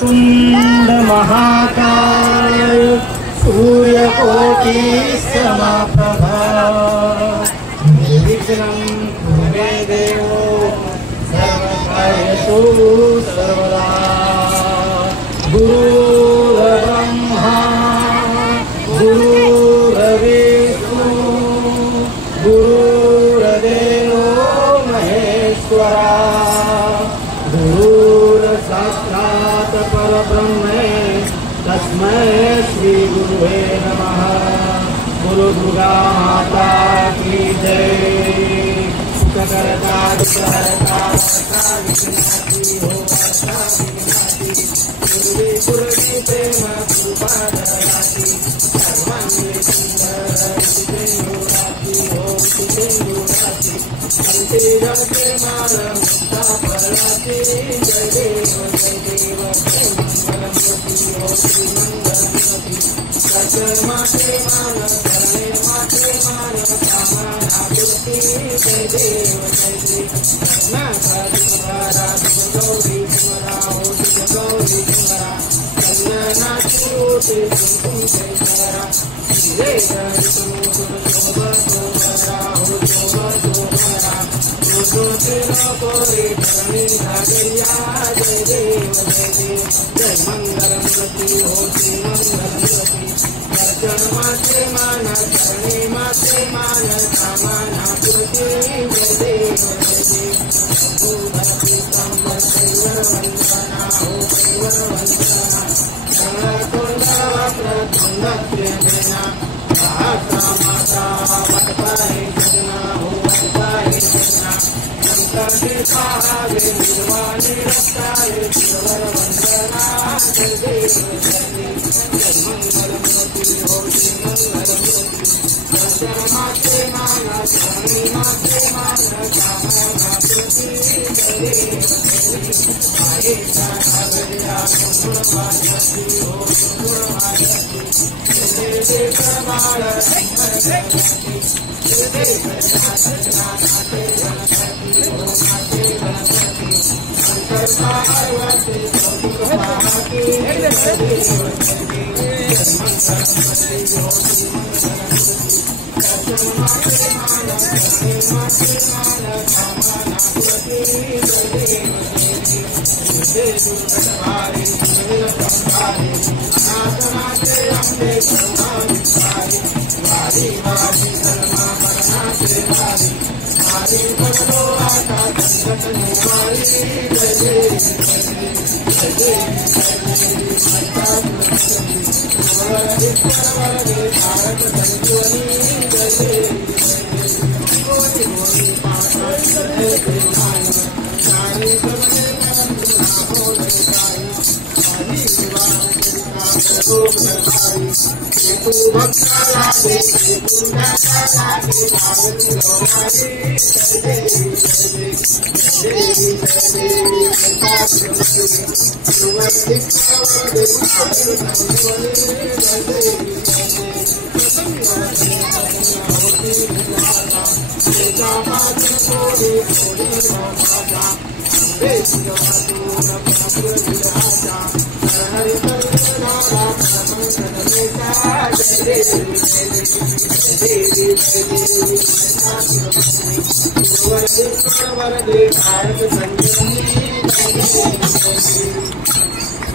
वक्रतुंड महाकाय सूर्यकोटि समप्रभा निर्विघ्नं कुरु मे देवो सर्वकार्येषु सर्वदा। गुरुर्ब्रह्मा गुरुर्विष्णु गुरुर्देवो महेश्वरा गुरुर्साक्षात् परब्रह्म तस्मै श्री गुरुवे नमः। गुरु दुर्गा माता की जय। सुखकरता दुखहरता विघ्नाती हो गुरुवी प्रेम कृपा दयाती सर्वांगी सुंदर हो सिंधुराती अंते जगते माल मुक्ता पराती। जय देव मंगलमूर्ति हो श्री मंगलमूर्ति सचर माते मान करणे माते मान कामनापूर्ति। जय देव रत्ना कालिकारा गौरी कुमरा हो गौरी कुमरा कन्यानाथी होते तुम जय करा जय जय शोभा शोभरा हो शोभा शोभरा जो तेरा कोरे करणी नागरिया। जय देव जय मंगलमूर्ति हो श्री मंगलमूर्ति दर्शन माते मान करणे माते मान कामनापूर्ति। जय देव भूधरती कंबर कैवर वंदना हो कैवर वंदना कुंड प्रेमना माता माता वटपाए जगना हो वटपाए जगना शंकर के पावे निर्वाणी रक्षाए शिवर वंदना। जय देव जय मंगलमूर्ति हो श्री मंगलमूर्ति दर्शन माते माना करणी माते मान कामनापूर्ति। जय देव आए सागरिया गुणवायती हो गुणवायती जय प्रमाण गणपति जय देव नाथे गणपति हो नाथे गणपति शंकर पार्वती पार्वती। जय देव मंगलमूर्ति हो श्री मंगलमूर्ति दर्शन माते मान करणे माते मान कामनापूर्ति। जय देव जय दुर्गतहारी दुर्गतहारी नाथ नाथे अम्बे करुणा विचारी वारी वारी धर्मा वरनाथे वारी वारी बदलो आता संकट निवारी। जय देव जय माता तुलसी वरदे भारत बंधुवनी। जय देव कोटि कोटि पाता जय प्रेमाय नारी सबने तू भक्ताला दे पुण्यला दे भावनी लोमारी। जय देवी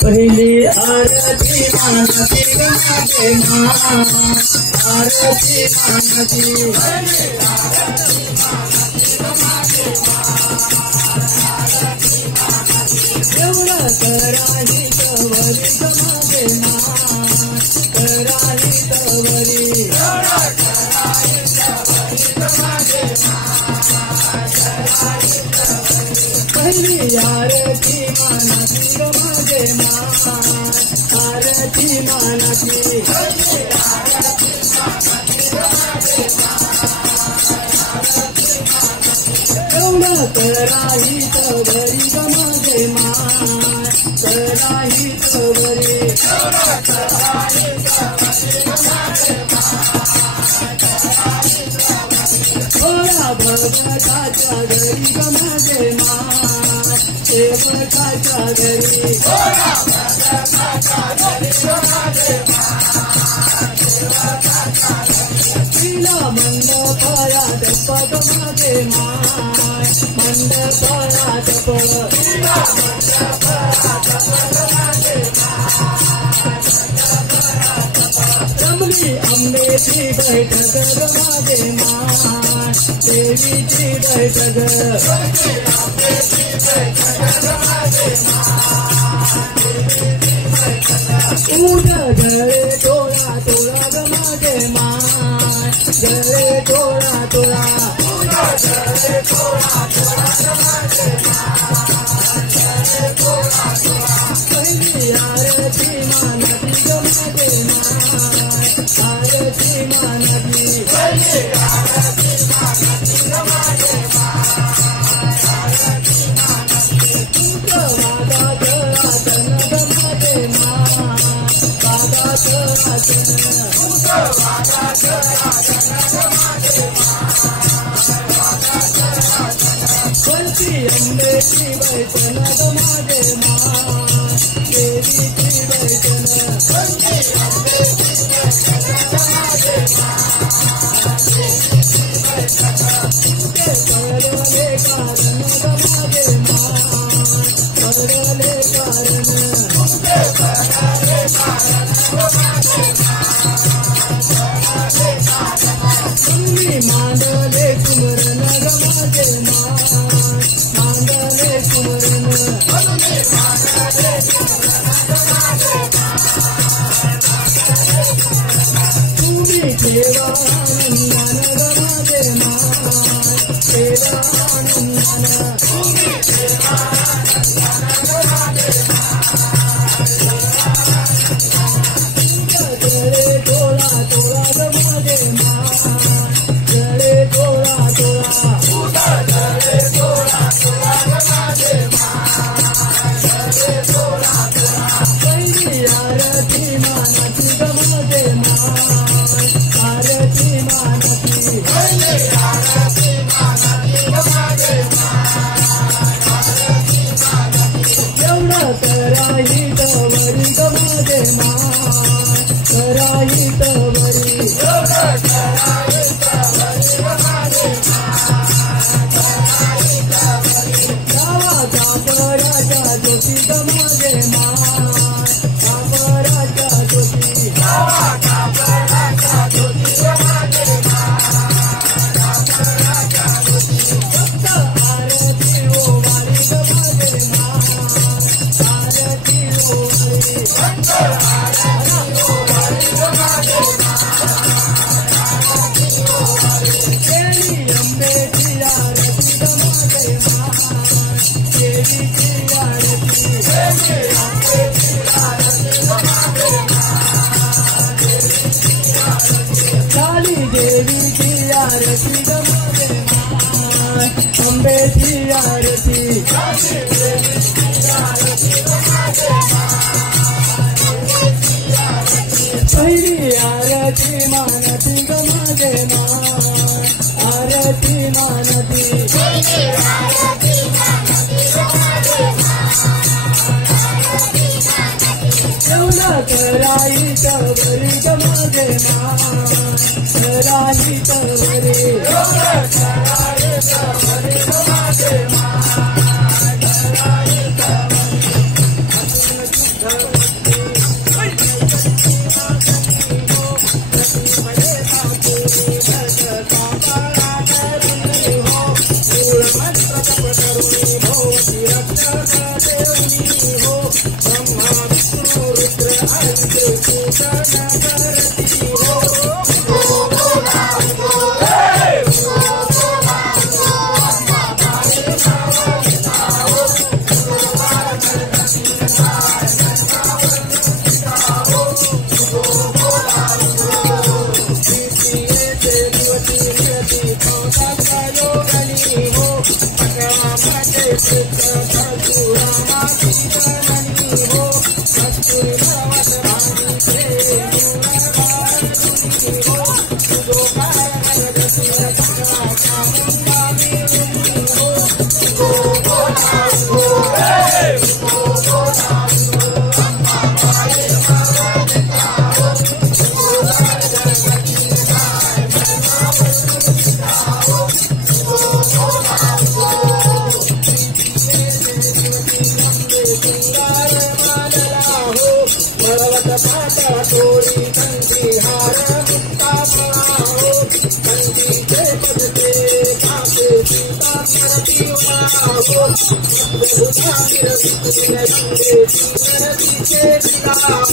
पहली आरती मानती गंगे माँ आरती मानती देवला कराही तवरी गमागे माँ कराही तवरी पहली आरती मानती गमागे माँ आरती मानती देवला कराही तवरी गमागे माँ कराही तवरी भगवताच्या घरी गमागे माँ दत्तकाच्या घरी तिला मंडपाया दत्तक माझे माय मंडपाया दत्तक रमली अंबेची बैठक माझे माय देवीची बैठक उठ गळे तोळा तोळा ग माझे माय गळे तोळा तोळा पहिली आरती मानती ग माझे माय आरती मानती पंची अंबेची बैठन माझे माय देवीची बैठन पडले कारण माझे माय पडले कारण मांडले कुमरन माझे माय मांडले कुमरन तुम्ही ठेवा आनंदान माझे माय ठेवा आनंदान गळे तोळा तोळा माझे माय तोळा पहिली आरती मानती ग माझे माय आरती मानती एवढं कराही तवरी ग माझे माय कराही तवरी कापराच्या ज्योती ग माझे माय कापराच्या ज्योती फक्त आरती ओवाळी ग माझे माय आरती ओवाळी केली अंबेची आरती ग माझे माय देवीची आरती झाली देवीची आरती ग माझे माय अंबेची आरती पहिली आरती मानती ग माझे माय आरती मानती एवढा कराई तवरी ग माझे माय कराई तवरी पाता तोरी कंठी हार मुक्ता पाओ कंठी के बजते कापे सीता करती उमाओ भुजा निरसित निरंगे जीवन के दिलाओ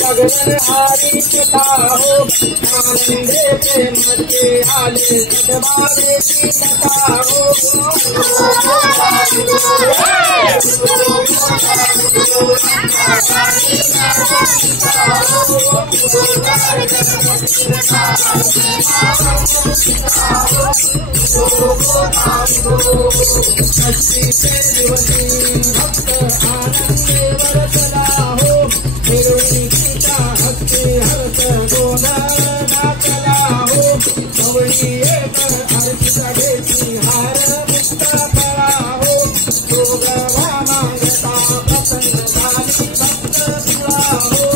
गगनहारी बताओ आनंदे प्रेम के हाले सदबारे की बताओ भक्ति से युवती भक्त आनंदे वरसलाहो हिरोनी सीता भक्ति हर्ष गोदा चलाहो गौरी एक अर्थ सगेती हार मुक्ता पराहो भोगवा मांगता प्रसन्न भावी भक्त पुराहो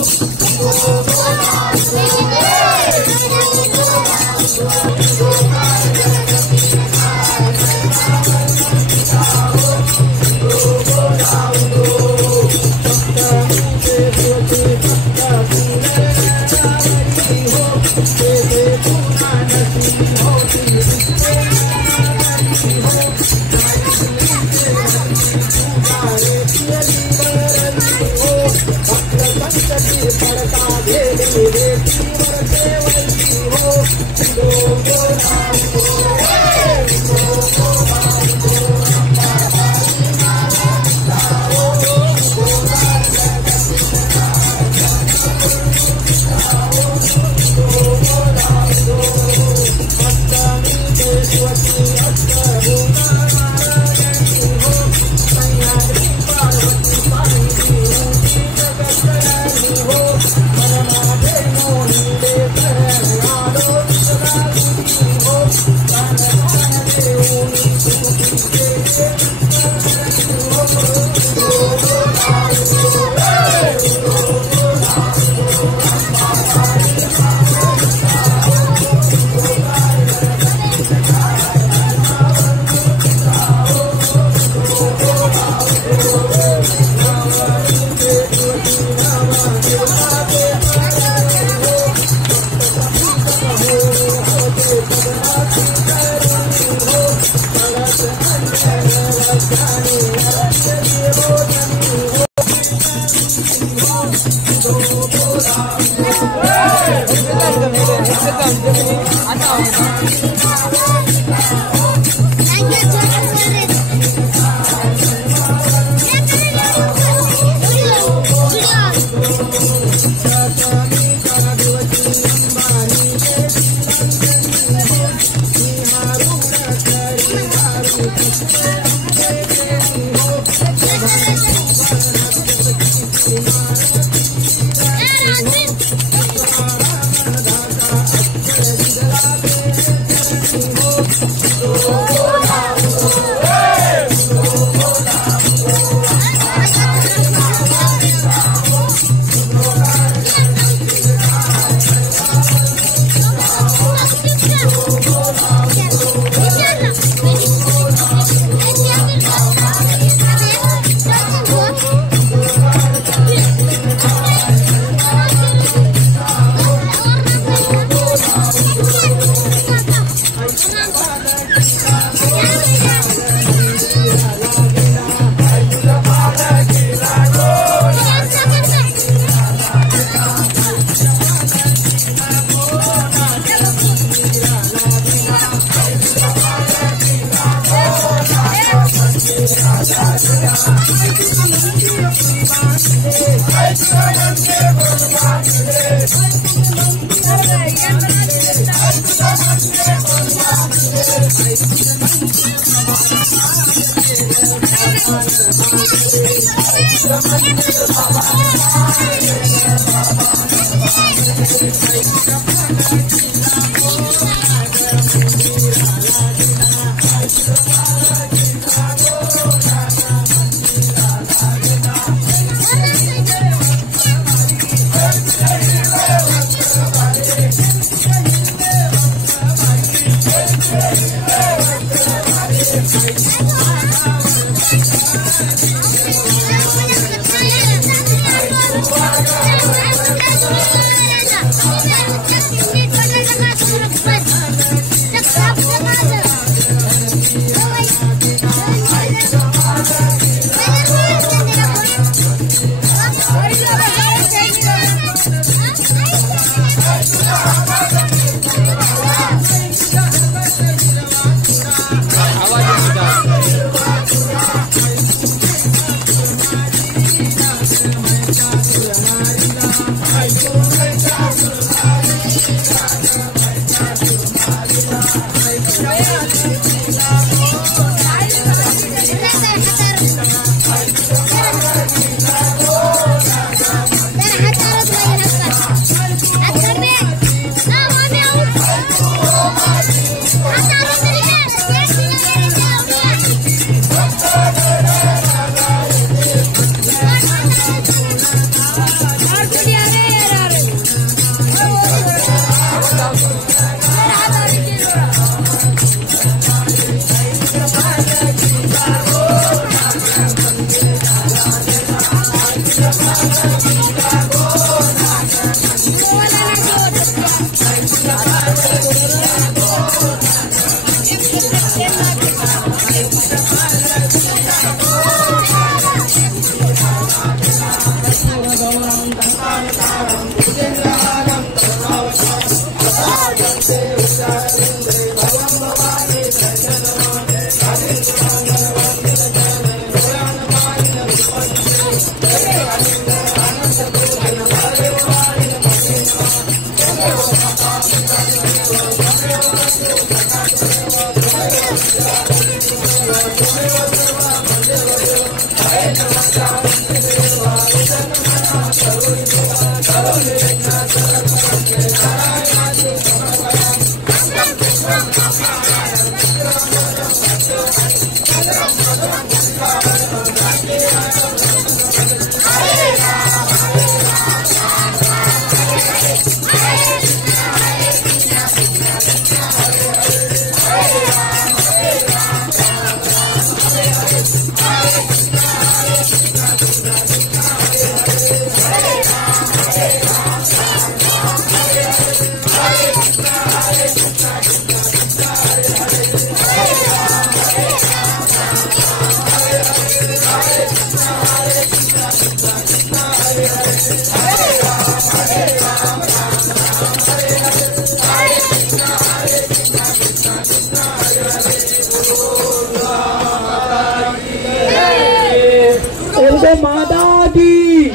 माता की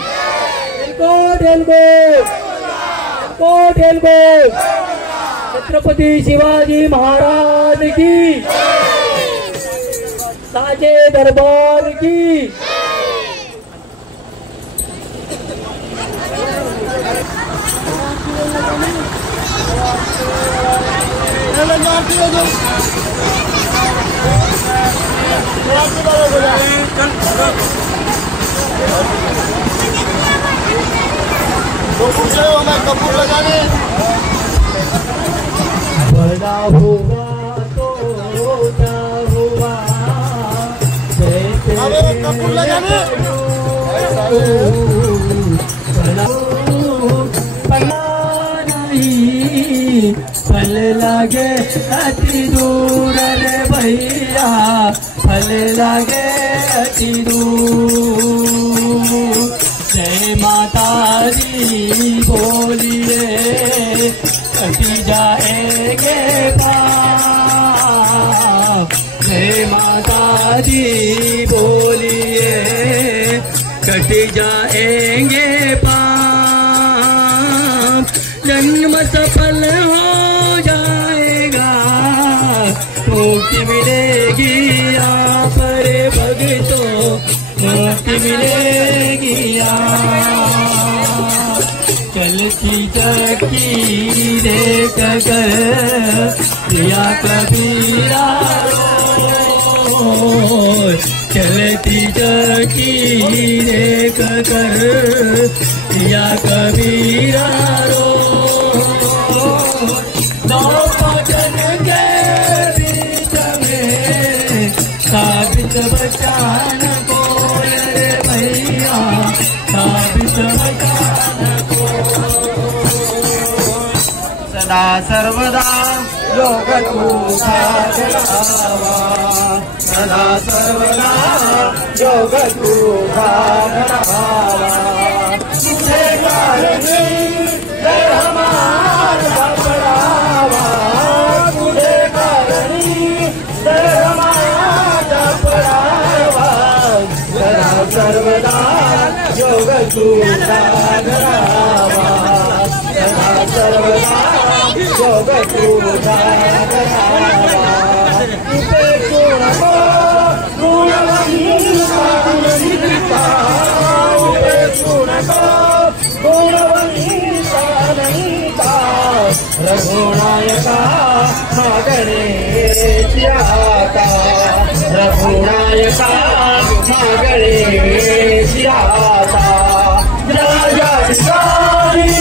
छत्रपति शिवाजी महाराज की साजे दरबार की कपूर लगाने बड़ा हुआ तो क्या हुआ कपूर लगाने नहीं फल लगे अति दूर रे भैया फल लगे अति दूर जय माता दी बोलिए कटी जाएंगे पाप जय माता आदि बोलिए कट जाएंगे पाप, जन्म सफल हो जाएगा, मुक्ति मिलेगी यहाँ पर भक्तों, मुक्ति मिलेगी यहाँ। चलती चक्की देख कर दिया कबीरा रोए, चलती चक्की देख कर दिया कबीरा रोए। नौ वचन के बीच में साबित बचान को रे भैया, साबित बचान को। सदा सर्वदा योग तू साधनावा, सदा सर्वदा योग तू साधनावा। तुझे कारणी जय हमारा पड़ावा, तुझे कारणी जय हमारा पड़ावा। सदा सर्वदा योग तू साधनावा, सदा सर्वदा योग तू साधनावा। तुझे गुणवो गुणवंता निता, तुझे गुणवो गुणवंता निता। रघुनायका गणेश आता, रघुनायका गणेश आता। राजा भिकारी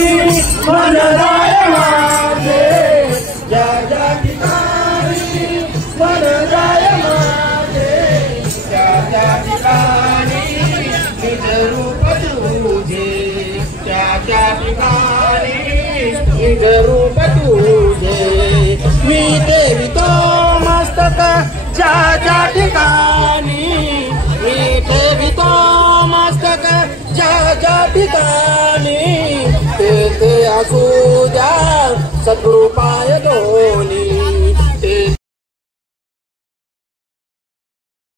मन राय माते, राजा भिकारी मन राय माते। राजा भिकारी निज रूप तुझे, राजा भिकारी निज रूप तुझे। मी देवी तो मस्तक ज्या ठिकाणी, मी देवी तो मस्तक ज्या ठिकाणी। ते असू द्या सद्रूपाय दोन्ही,